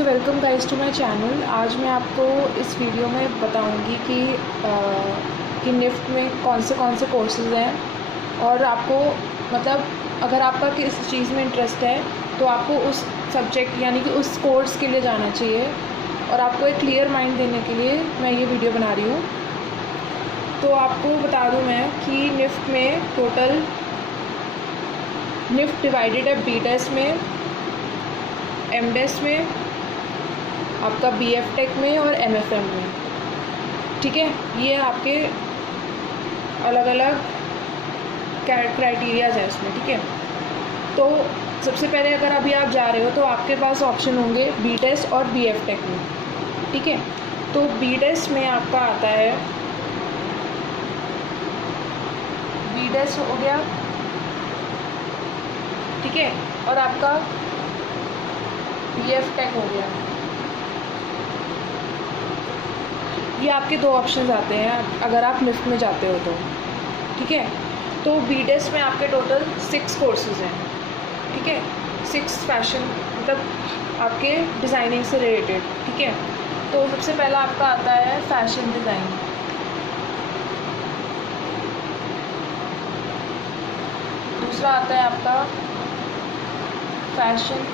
So welcome guys to my channel. आज मैं आपको इस वीडियो में बताऊंगी कि निफ्ट में कौन से कोर्सेज़ हैं और आपको मतलब अगर आपका किस चीज़ में इंटरेस्ट है तो आपको उस सब्जेक्ट यानी कि उस कोर्स के लिए जाना चाहिए। और आपको एक क्लियर माइंड देने के लिए मैं ये वीडियो बना रही हूँ। तो आपको बता दूँ मैं कि निफ्ट में टोटल निफ्ट डिवाइडेड है BTES में, MDES में, आपका BF टेक में और MFM में। ठीक है, ये आपके अलग अलग क्राइटेरियाज हैं इसमें। ठीक है, तो सबसे पहले अगर अभी आप जा रहे हो तो आपके पास ऑप्शन होंगे BTES और BF टेक में। ठीक है, तो BTES में आपका आता है, BTES हो गया। ठीक है, और आपका BF टेक हो गया। ये आपके दो ऑप्शन आते हैं अगर आप निफ्ट में जाते हो तो। ठीक है, तो BTES में आपके टोटल 6 कोर्सेज़ हैं। ठीक है, 6 फैशन मतलब आपके डिज़ाइनिंग से रिलेटेड। ठीक है, तो सबसे पहला आपका आता है फैशन डिज़ाइन। दूसरा आता है आपका फैशन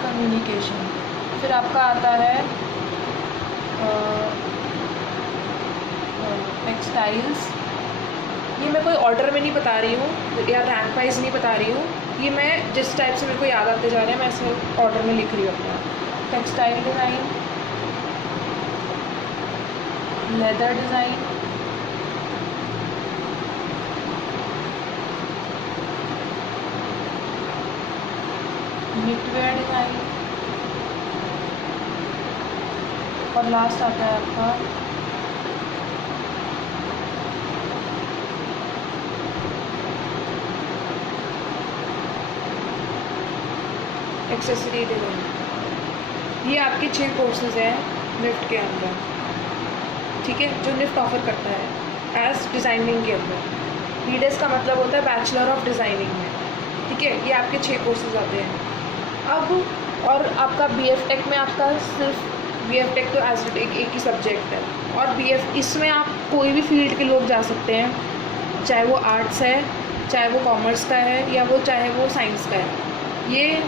कम्युनिकेशन। फिर आपका आता है टेक्सटाइल्स। ये मैं कोई ऑर्डर में नहीं बता रही हूँ या रैंक वाइज नहीं बता रही हूँ, ये मैं जिस टाइप से मेरे को याद आते जा रहे हैं मैं ऐसे ऑर्डर में लिख रही हूँ अपना। Textile design, leather design, knitwear design और लास्ट आता है आपका एक्सेसरी डिज़ाइन। ये आपके 6 कोर्सेज़ हैं निफ्ट के अंदर। ठीक है, जो निफ्ट ऑफ़र करता है एज डिज़ाइनिंग के अंदर। BTES का मतलब होता है बैचलर ऑफ डिज़ाइनिंग में। ठीक है, ये आपके 6 कोर्सेज़ आते हैं। अब और आपका BF टेक में आपका सिर्फ BF टेक तो एज एक ही सब्जेक्ट है। और BF इसमें आप कोई भी फील्ड के लोग जा सकते हैं, चाहे वो आर्ट्स है, चाहे वो कॉमर्स का है, या वो चाहे वो साइंस का है। ये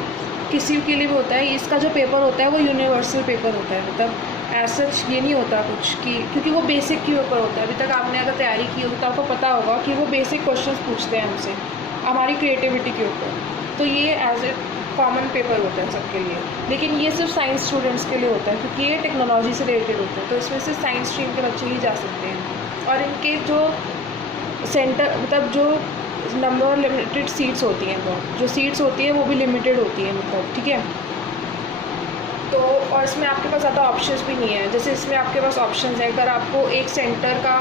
किसी के लिए भी होता है। इसका जो पेपर होता है वो यूनिवर्सल पेपर होता है, मतलब ऐसा ये नहीं होता कुछ कि क्योंकि वो बेसिक की पेपर होता है। अभी तक आपने अगर तैयारी की होगी तो आपको पता होगा कि वो बेसिक क्वेश्चंस पूछते हैं हमसे हमारी क्रिएटिविटी के ऊपर। तो ये एज ए कॉमन पेपर होता है सबके लिए, लेकिन ये सिर्फ साइंस स्टूडेंट्स के लिए होता है क्योंकि ये टेक्नोलॉजी से रिलेटेड होता है। तो इसमें से साइंस स्ट्रीम के बच्चे ही जा सकते हैं। और इनके जो सेंटर मतलब जो नंबर और लिमिटेड सीट्स होती हैं, बहुत जो सीट्स होती हैं वो भी लिमिटेड होती हैं मतलब। ठीक है, तो और इसमें आपके पास ज़्यादा ऑप्शंस भी नहीं है। जैसे इसमें आपके पास ऑप्शंस है, अगर आपको एक सेंटर का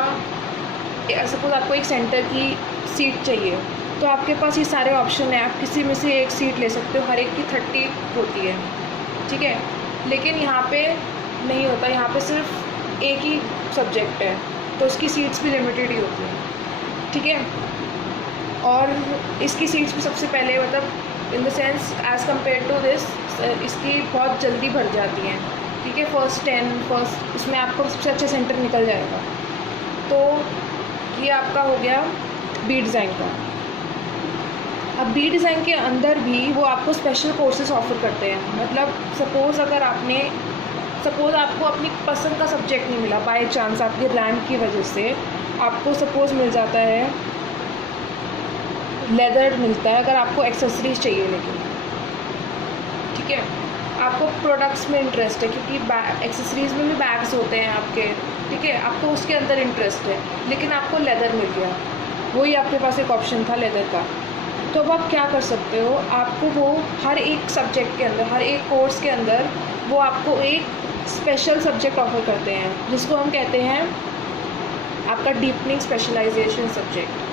सपोज आपको एक सेंटर की सीट चाहिए तो आपके पास ये सारे ऑप्शन हैं, आप किसी में से एक सीट ले सकते हो। हर एक की 30 होती है। ठीक है, लेकिन यहाँ पे नहीं होता, यहाँ पे सिर्फ एक ही सब्जेक्ट है तो उसकी सीट्स भी लिमिटेड ही होती हैं। ठीक है, और इसकी सीट्स भी सबसे पहले मतलब in the sense as compare to this इसकी बहुत जल्दी भर जाती हैं। ठीक है, फर्स्ट इसमें आपको सबसे अच्छा सेंटर निकल जाएगा। तो ये आपका हो गया B डिज़ाइन का। अब B डिज़ाइन के अंदर भी वो आपको स्पेशल कोर्सेज ऑफ़र करते हैं। मतलब सपोज़ आपको अपनी पसंद का सब्जेक्ट नहीं मिला, बाय चांस आपके रैंक की वजह से आपको सपोज़ मिल जाता है लेदर मिलता है अगर आपको एक्सेसरीज चाहिए। लेकिन ठीक है, आपको प्रोडक्ट्स में इंटरेस्ट है क्योंकि एक्सेसरीज़ में भी बैग्स होते हैं आपके। ठीक है, आपको उसके अंदर इंटरेस्ट है लेकिन आपको लेदर मिल गया, वही आपके पास एक ऑप्शन था लेदर का। तो अब आप क्या कर सकते हो, आपको वो हर एक सब्जेक्ट के अंदर, हर एक कोर्स के अंदर वो आपको एक स्पेशल सब्जेक्ट ऑफर करते हैं जिसको हम कहते हैं आपका deepening specialisation subject.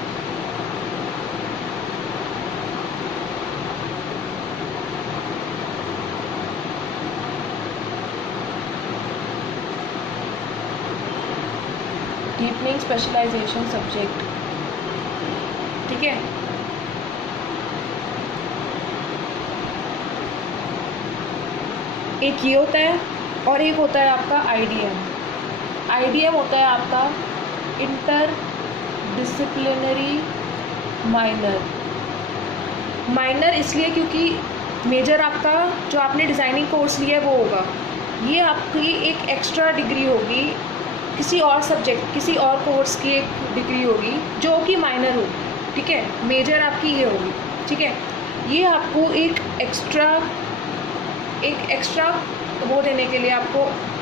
Deepening specialisation subject. ठीक है, एक ये होता है और एक होता है आपका आईडीएम। आईडीएम होता है आपका इंटर डिसिप्लिनरी माइनर। माइनर इसलिए क्योंकि मेजर आपका जो आपने डिज़ाइनिंग कोर्स लिया है वो होगा, ये आपकी एक एक्स्ट्रा डिग्री होगी, किसी और सब्जेक्ट किसी और कोर्स की एक डिग्री होगी जो कि माइनर होगी, ठीक है। मेजर आपकी ये होगी, ठीक है। ये आपको एक एक्स्ट्रा वो देने के लिए, आपको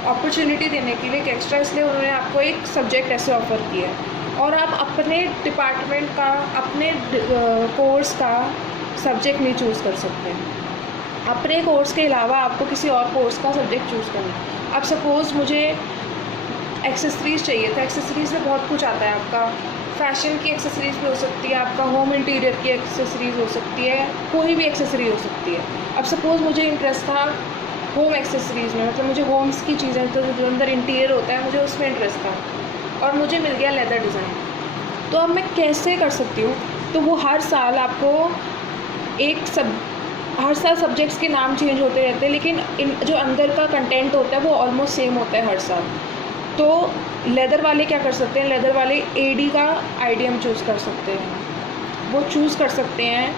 अपॉर्चुनिटी देने के लिए एक एक्स्ट्रा, इसलिए उन्होंने आपको एक सब्जेक्ट ऐसे ऑफ़र किया है और आप अपने डिपार्टमेंट का, अपने कोर्स का सब्जेक्ट नहीं चूज़ कर सकते। अपने कोर्स के अलावा आपको किसी और कोर्स का सब्जेक्ट चूज़ करना है। अब सपोज़ मुझे एक्सेसरीज़ चाहिए, तो एक्सेसरीज़ में बहुत कुछ आता है आपका। फैशन की एक्सेसरीज़ भी हो सकती है, आपका होम इंटीरियर की एक्सेसरीज़ हो सकती है, कोई भी एक्सेसरी हो सकती है। अब सपोज़ मुझे इंटरेस्ट था होम एक्सेसरीज़ में, मतलब मुझे होम्स की चीज़ें, तो जो अंदर इंटीरियर होता है, मुझे उसमें इंटरेस्ट था और मुझे मिल गया लेदर डिज़ाइन। तो अब मैं कैसे कर सकती हूँ? तो वो हर साल आपको हर साल सब्जेक्ट्स के नाम चेंज होते रहते हैं, लेकिन जो अंदर का कंटेंट होता है वो ऑलमोस्ट सेम होता है हर साल। तो लेदर वाले क्या कर सकते हैं? लेदर वाले एडी का आईडीएम चूज़ कर सकते हैं, वो चूज़ कर सकते हैं।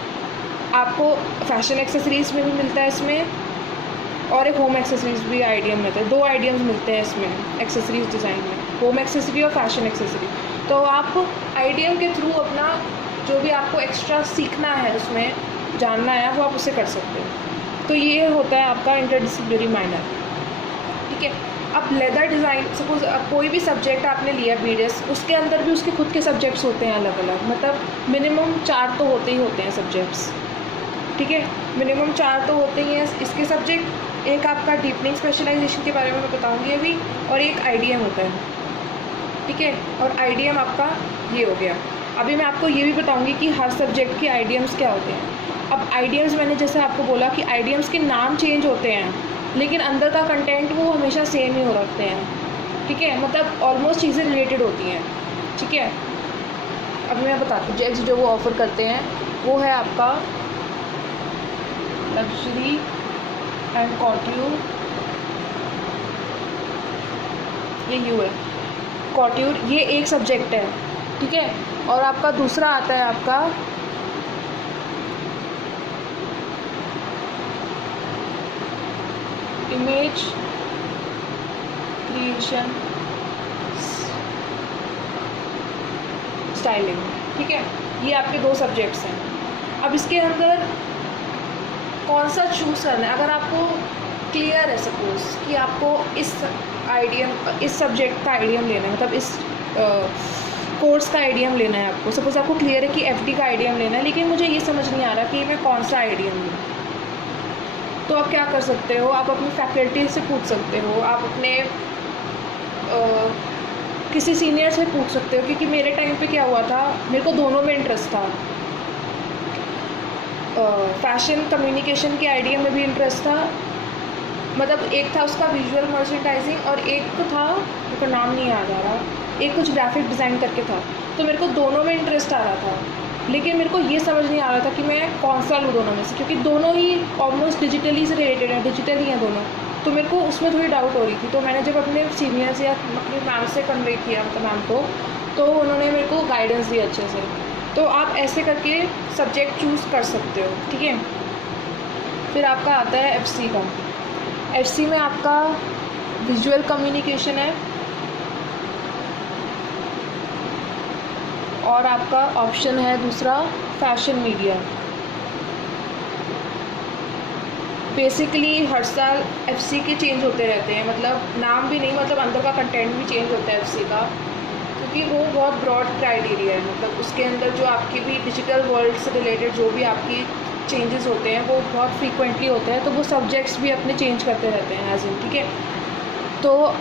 आपको फैशन एक्सेसरीज़ में भी मिलता है इसमें, और एक होम एक्सेसरीज़ भी आईडीएम मिलता है। 2 आईडीएम्स मिलते हैं इसमें एक्सेसरीज़ डिज़ाइन में, होम एक्सेसरी और फैशन एक्सेसरी। तो आप आईडीएम के थ्रू अपना जो भी आपको एक्स्ट्रा सीखना है, उसमें जानना है, वो आप उसे कर सकते हो। तो ये होता है आपका इंटरडिसिप्लिनरी माइनर, ठीक है। अब लेदर डिज़ाइन, सपोज कोई भी सब्जेक्ट आपने लिया बीडीएस, उसके अंदर भी उसके खुद के सब्जेक्ट्स होते हैं अलग अलग, मतलब मिनिमम 4 तो होते ही होते हैं सब्जेक्ट्स, ठीक है। मिनिमम 4 तो होते ही हैं इसके सब्जेक्ट। एक आपका डीपनिंग स्पेशलाइजेशन के बारे में मैं बताऊंगी अभी, और एक आईडीएम होता है, ठीक है। और आईडीएम आपका ये हो गया। अभी मैं आपको ये भी बताऊंगी कि हर सब्जेक्ट के आईडीएम्स क्या होते हैं। अब आईडीएम्स, मैंने जैसे आपको बोला कि आईडीएम्स के नाम चेंज होते हैं, लेकिन अंदर का कंटेंट वो हमेशा सेम ही हो रखते हैं, ठीक है। मतलब ऑलमोस्ट चीज़ें रिलेटेड होती हैं, ठीक है। अभी मैं बताती हूँ जो वो ऑफ़र करते हैं। वो है आपका लग्जरी एंड कॉट्यूर, ये यू है कॉट्यूर, ये एक सब्जेक्ट है, ठीक है। और आपका दूसरा आता है आपका इमेज क्रिएशन स्टाइलिंग, ठीक है। ये आपके 2 सब्जेक्ट्स हैं। अब इसके अंदर कौन सा चूज़ करना है? अगर आपको क्लियर है सपोज कि आपको इस सब्जेक्ट का आईडीएम लेना है, मतलब इस कोर्स का आईडीएम लेना है आपको, सपोज आपको क्लियर है कि एफडी का आईडीएम लेना है, लेकिन मुझे ये समझ नहीं आ रहा कि मैं कौन सा आईडीएम लूँ, तो आप क्या कर सकते हो? आप अपनी फैकल्टी से पूछ सकते हो, आप अपने किसी सीनियर से पूछ सकते हो, क्योंकि मेरे टाइम पे क्या हुआ था, मेरे को दोनों में इंटरेस्ट था। फैशन कम्युनिकेशन के आइडिया में भी इंटरेस्ट था, मतलब एक था उसका विजुअल मर्चेंडाइजिंग और एक तो था, मेरे को नाम नहीं याद आ रहा, एक कुछ ग्राफिक डिज़ाइन करके था। तो मेरे को दोनों में इंटरेस्ट आ रहा था, लेकिन मेरे को ये समझ नहीं आ रहा था कि मैं कौन सा लूँ दोनों में से, क्योंकि दोनों ही ऑलमोस्ट डिजिटली से रिलेटेड हैं, डिजिटल ही हैं दोनों। तो मेरे को उसमें थोड़ी डाउट हो रही थी। तो मैंने जब अपने सीनियर्स या अपनी मैम से कन्वे किया, मतलब मैम को, तो उन्होंने मेरे को गाइडेंस दी अच्छे से। तो आप ऐसे करके सब्जेक्ट चूज़ कर सकते हो, ठीक है। फिर आपका आता है एफसी का। एफसी में आपका विजुअल कम्युनिकेशन है और आपका ऑप्शन है दूसरा फैशन मीडिया। बेसिकली हर साल एफसी के चेंज होते रहते हैं, मतलब नाम भी नहीं, मतलब अंदर का कंटेंट भी चेंज होता है एफसी का, क्योंकि वो बहुत ब्रॉड क्राइटेरिया है। मतलब उसके अंदर जो आपकी भी डिजिटल वर्ल्ड से रिलेटेड जो भी आपकी चेंजेस होते हैं वो बहुत फ्रीक्वेंटली होते हैं, तो वो सब्जेक्ट्स भी अपने चेंज करते रहते हैं एज इन, ठीक है। तो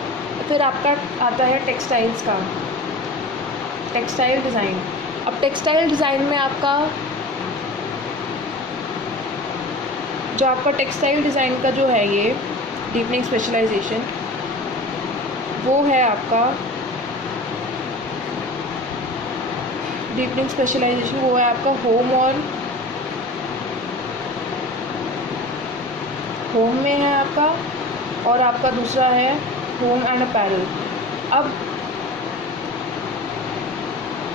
फिर आपका आता है टेक्सटाइल्स का, टेक्सटाइल डिज़ाइन। अब टेक्सटाइल डिज़ाइन में आपका जो आपका टेक्सटाइल डिज़ाइन का जो है ये डीपनिंग स्पेशलाइजेशन, वो है आपका डीपनिंग स्पेशलाइजेशन, वो है आपका होम और होम में है आपका, और आपका दूसरा है होम एंड अपैरल। अब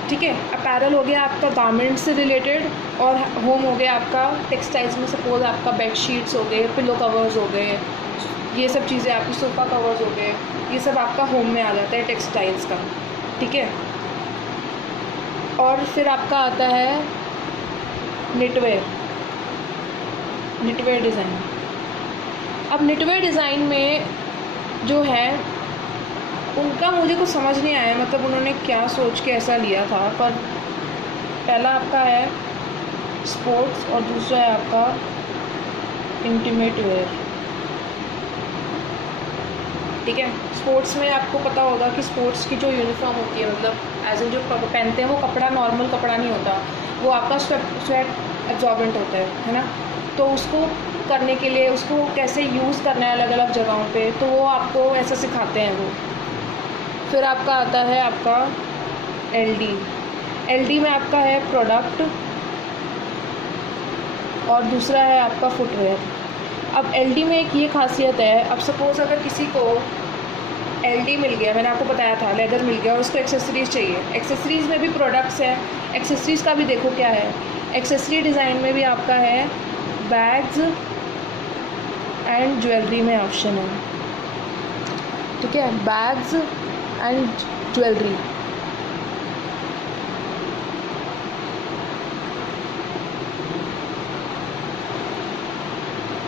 ठीक है, अपैरल हो गया आपका गारमेंट से रिलेटेड, और होम हो गया आपका टेक्सटाइल्स में सपोज आपका बेड शीट्स हो गए, पिलो कवर्स हो गए, ये सब चीज़ें आपकी सोफ़ा कवर्स हो गए, ये सब आपका होम में आ जाता है टेक्सटाइल्स का। ठीक है, और फिर आपका आता है निटवेयर, निटवेयर डिज़ाइन। अब निटवेयर डिज़ाइन में जो है उनका मुझे कुछ समझ नहीं आया, मतलब उन्होंने क्या सोच के ऐसा लिया था। पर पहला आपका है स्पोर्ट्स और दूसरा है आपका इंटीमेट वेयर। ठीक है, स्पोर्ट्स में आपको पता होगा कि स्पोर्ट्स की जो यूनिफॉर्म होती है, मतलब एज एन जो पहनते हैं वो कपड़ा नॉर्मल कपड़ा नहीं होता, वो आपका स्वेट एब्जॉर्बेंट होता है ना। तो उसको करने के लिए उसको कैसे यूज़ करना है अलग अलग जगहों पे, तो वो आपको ऐसा सिखाते हैं वो। फिर आपका आता है आपका एलडी। एलडी में आपका है प्रोडक्ट और दूसरा है आपका फुटवेयर। अब एलडी में एक ये खासियत है, अब सपोज़ अगर किसी को एलडी मिल गया, मैंने आपको बताया था लेदर मिल गया और उसको एक्सेसरीज़ चाहिए, एक्सेसरीज़ में भी प्रोडक्ट्स हैं, एक्सेसरीज़ का भी देखो क्या है। एक्सेसरी डिज़ाइन में भी आपका है बैग्स एंड ज्वेलरी में ऑप्शन है। ठीक है, bags and jewellery.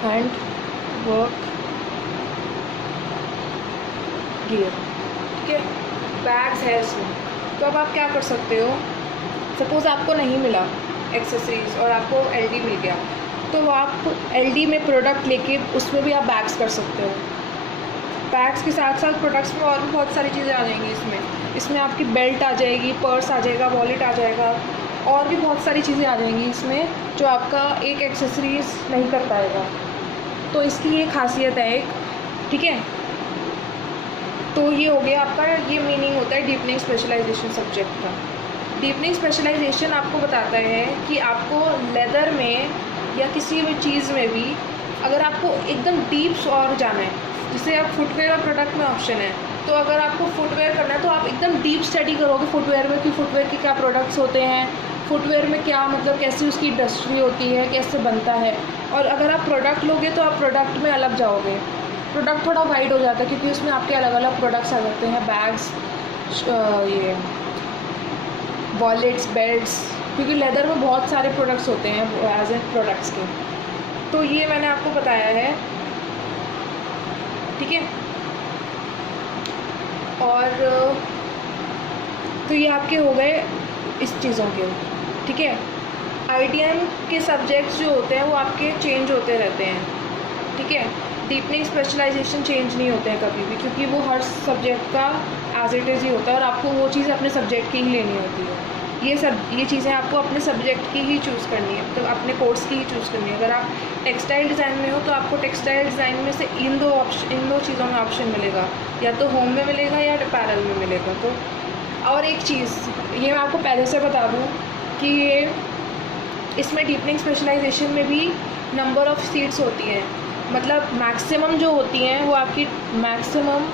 Hand work gear. ठीक है, बैग्स है इसमें। तो अब आप क्या कर सकते हो, सपोज़ आपको नहीं मिला एक्सेसरीज़ और आपको एलडी मिल गया, तो आप एलडी में प्रोडक्ट लेके उसमें भी आप बैग्स कर सकते हो। बैग्स के साथ साथ प्रोडक्ट्स में और भी बहुत सारी चीज़ें आ जाएंगी इसमें आपकी बेल्ट आ जाएगी, पर्स आ जाएगा, वॉलेट आ जाएगा, और भी बहुत सारी चीज़ें आ जाएंगी इसमें जो आपका एक एक्सेसरीज नहीं कर पाएगा। तो इसकी ये खासियत है एक। ठीक है, तो ये हो गया आपका, ये मीनिंग होता है डीपनिंग स्पेशलाइजेशन सब्जेक्ट का। डीपनिंग स्पेशलाइजेशन आपको बताता है कि आपको लेदर में या किसी भी चीज़ में भी अगर आपको एकदम डीप और जाना है, जैसे आप फुटवेयर और प्रोडक्ट में ऑप्शन है, तो अगर आपको फुटवेयर करना है तो आप एकदम डीप स्टडी करोगे फुटवेयर में कि फुटवेयर के क्या प्रोडक्ट्स होते हैं, फुटवेयर में क्या मतलब कैसी उसकी इंडस्ट्री होती है, कैसे बनता है। और अगर आप प्रोडक्ट लोगे तो आप प्रोडक्ट में अलग जाओगे, प्रोडक्ट थोड़ा वाइड हो जाता है क्योंकि उसमें आपके अलग अलग प्रोडक्ट्स आ जाते हैं, बैग्स, ये वॉलेट्स, बेल्ट्स, क्योंकि लेदर में बहुत सारे प्रोडक्ट्स होते हैं एज एन प्रोडक्ट्स के। तो ये मैंने आपको बताया है। ठीक है, और तो ये आपके हो गए इस चीज़ों के। ठीक है, आईटीएम के सब्जेक्ट्स जो होते हैं वो आपके चेंज होते रहते हैं। ठीक है, डीपनिंग स्पेशलाइजेशन चेंज नहीं होते हैं कभी भी, क्योंकि वो हर सब्जेक्ट का एज इट इज़ ही होता है और आपको वो चीज़ अपने सब्जेक्ट की ही लेनी होती है। ये चीज़ें आपको अपने सब्जेक्ट की ही चूज़ करनी है, तो अपने कोर्स की ही चूज़ करनी है। अगर आप टेक्सटाइल डिज़ाइन में हो तो आपको टेक्सटाइल डिज़ाइन में से इन दो चीज़ों में ऑप्शन मिलेगा, या तो होम में मिलेगा या अपैरल में मिलेगा। तो और एक चीज़ ये मैं आपको पहले से बता दूँ कि ये इसमें डीपनिंग स्पेशलाइजेशन में भी नंबर ऑफ़ सीट्स होती हैं, मतलब मैक्सिमम जो होती हैं वो आपकी मैक्सिमम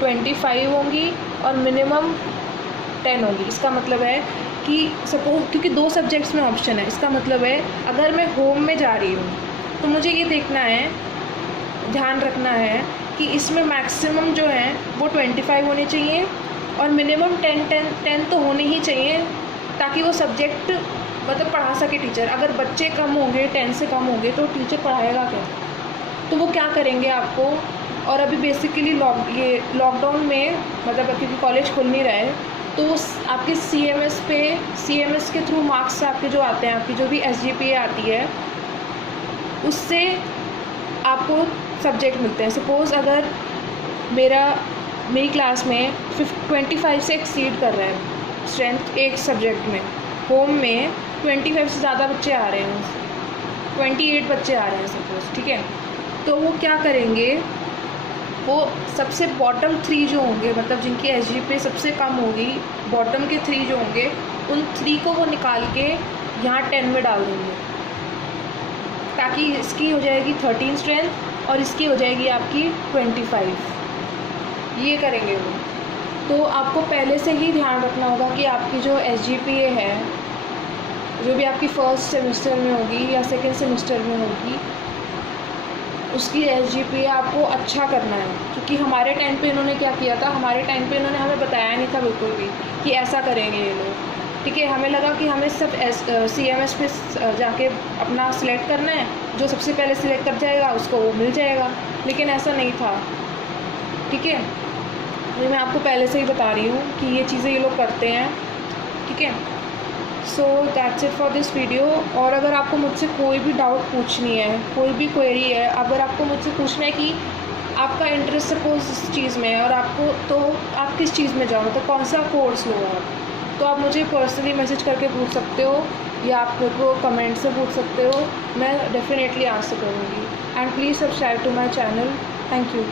25 होंगी और मिनिमम 10 होगी। इसका मतलब है कि सपोज, क्योंकि 2 सब्जेक्ट्स में ऑप्शन है, इसका मतलब है अगर मैं होम में जा रही हूँ तो मुझे ये देखना है, ध्यान रखना है कि इसमें मैक्सिमम जो है वो 25 होने चाहिए और मिनिमम 10 तो होने ही चाहिए, ताकि वो सब्जेक्ट मतलब पढ़ा सके टीचर। अगर बच्चे कम होंगे, 10 से कम होंगे, तो टीचर पढ़ाएगा क्या? तो वो क्या करेंगे आपको। और अभी बेसिकली लॉकडाउन में, मतलब क्योंकि कॉलेज खुल नहीं रहा है, तो आपके सीएमएस के थ्रू मार्क्स आपके जो आते हैं, आपकी जो भी SGPA आती है, उससे आपको सब्जेक्ट मिलते हैं। सपोज़ अगर मेरी क्लास में 25 से एक्सीड कर रहा है स्ट्रेंथ एक सब्जेक्ट में, होम में 25 से ज़्यादा बच्चे आ रहे हैं, 28 बच्चे आ रहे हैं सपोज़। ठीक है, तो वो क्या करेंगे, वो सबसे बॉटम 3 जो होंगे, मतलब जिनकी SGPA सबसे कम होगी, बॉटम के 3 जो होंगे, उन 3 को वो निकाल के यहाँ 10 में डाल देंगे, ताकि इसकी हो जाएगी 13 स्ट्रेंथ और इसकी हो जाएगी आपकी 25। ये करेंगे वो। तो आपको पहले से ही ध्यान रखना होगा कि आपकी जो SGPA है, जो भी आपकी फर्स्ट सेमेस्टर में होगी या सेकेंड सेमेस्टर में होगी, उसकी SGPA आपको अच्छा करना है। क्योंकि हमारे टाइम पे इन्होंने क्या किया था, हमारे टाइम पे इन्होंने हमें बताया नहीं था बिल्कुल भी कि ऐसा करेंगे ये लोग, ठीक है। हमें लगा कि हमें सब CMS पे जाके अपना सिलेक्ट करना है, जो सबसे पहले सिलेक्ट कर जाएगा उसको वो मिल जाएगा, लेकिन ऐसा नहीं था, ठीक है। ये मैं आपको पहले से ही बता रही हूँ कि ये चीज़ें ये लोग करते हैं, ठीक है। So that's it for this video. और अगर आपको मुझसे कोई भी डाउट पूछनी है, कोई भी क्वेरी है, अगर आपको मुझसे पूछना है कि आपका इंटरेस्ट सपोज इस चीज़ में है और आपको, तो आप किस चीज़ में जाओ, तो कौन सा कोर्स लो आप, तो आप मुझे पर्सनली मैसेज करके पूछ सकते हो या आप मेरे को कमेंट से पूछ सकते हो। मैं डेफिनेटली आंसर करूँगी। And please subscribe to my channel. Thank you.